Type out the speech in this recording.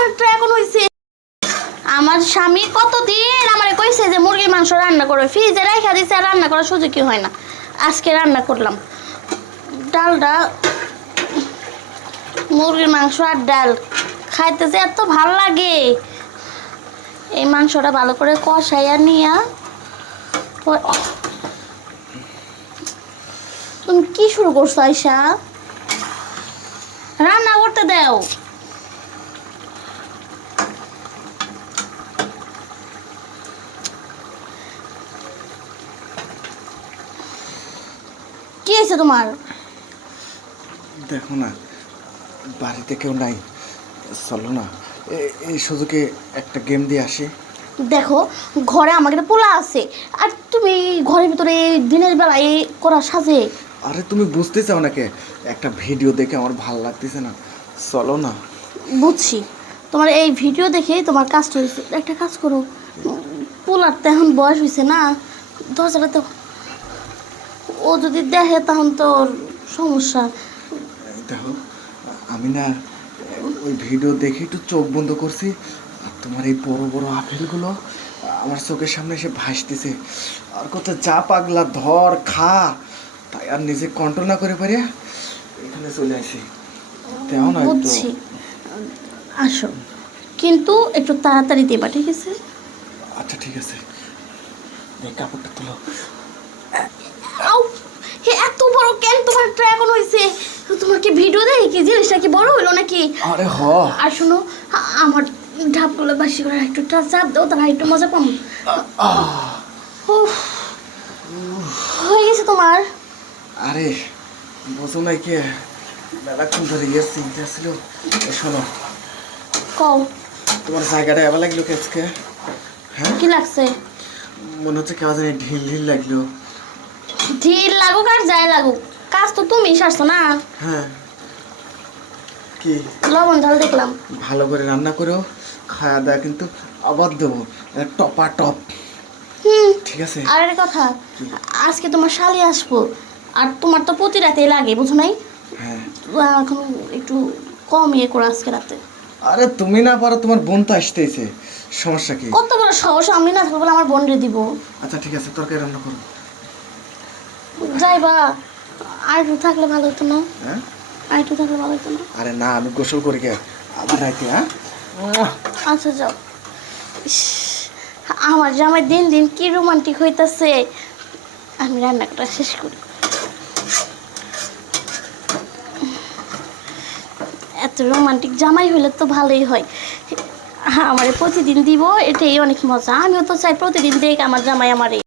তোমারটা এখন হইছে। আমার স্বামী কতদিন আমারে কইছে যে মুরগির মাংস রান্না করবে, ফ্রিজে রেখে দিছে, আর রান্না করার সুযোগই হয় না। আজকে রান্না করলাম ডালটা, মুরগির মাংস আর ডাল খাইতে যে এত ভালো লাগে। এই মাংসটা ভালো করে কষাইয়া নিয়া তুমি কি শুরু করছো আয়শা? রান্না করতে দাও। কি হয়েছে তোমার? দেখো না, বাড়িতে কেউ নাই, চলো না এই সুযোগে একটা গেম দিয়ে আসি। দেখো ঘরে আমাকে একটা পোলা আছে, আর তুমি ঘরের ভিতরে দিনের বেলায় করা সাজে। আরে তুমি বুঝতে চাও নাকি? একটা ভিডিও দেখে আমার ভালো লাগতেছে না, চলো না। বুঝছি, তোমার এই ভিডিও দেখে তোমার কাজটা হয়েছে। একটা কাজ করো, পোলার তো এখন বয়স হয়েছে না, দরজাটা তো ও যদি দেখে তখন তোর সমস্যা। দেখো, আমি না ওই ভিডিও দেখে একটু চোখ বন্ধ করছি, আর তোমার এই বড় বড় আপেলগুলো আমার চোখের সামনে এসে ভাসতেছে, আর কত যা পাগলা ধর খা, তাই আর নিজে কন্ট্রোল না করে পারি এখানে চলে আসি। তেমন না একটু। বুঝছি, আসো, কিন্তু একটু তাড়াতাড়ি দেবা, ঠিক আছে? আচ্ছা ঠিক আছে, এই কাপড়টা তোলো। আউ, হে এত বড় কেন তোমার ড্রাগন হইছে? তোমার কি ভিডিও দেখে কি জিনিসটা কি বড় হইলো নাকি? আরে হ। আর শোনো, আমার ঢাপগুলো বাসি করে একটু চাপ দাও, তারা একটু মজা পাবো। উফ, হয়ে গেছে তোমার? আরে বোঝো নাই কে, মেলাক্ষণ ধরে ইয়ে চিন্তা ছিল। শোনো, কও, তোমার জায়গাটা এবার লাগলো আজকে? হ্যাঁ, কি লাগছে? মনে হচ্ছে কেমন জানি ঢিল ঢিল লাগলো। ঢিল লাগুক আর যাই লাগুক, কাজ তো তুমি সারছো না। হ্যাঁ, কি লবণ ঝাল দেখলাম। ভালো করে রান্না করেও খাওয়া দাওয়া কিন্তু আবার দেবো, টপা টপ। ঠিক আছে। আর একটা কথা, আজকে তোমার শালি আসবো, আর তোমার তো প্রতি রাতেই লাগে, বুঝো নাই? হ্যাঁ, এখন একটু কম ইয়ে করো আজকে রাতে। আরে তুমি না পারো, তোমার বোন তো আসতেছে, সমস্যা কি? কত বড় সমস্যা, আমি না থাকবো বলে আমার বোনরে দিব। আচ্ছা ঠিক আছে, তরকারি রান্না করো। যাইবা? আর একটু থাকলে ভালো হতো না? হ্যাঁ, আর একটু থাকলে ভালো হতো না? আরে না, আমি গোসল করি কে আবার রাইতে। হ্যাঁ, আচ্ছা যাও। ইস, আমার জামাই দিন দিন কি রোমান্টিক হইতাছে। আমি রান্নাটা শেষ করি। এত রোমান্টিক জামাই হইলে তো ভালোই হয়। আমার প্রতিদিন দিব, এটাই অনেক মজা। আমিও তো চাই প্রতিদিন দেখ আমার জামাই আমারে।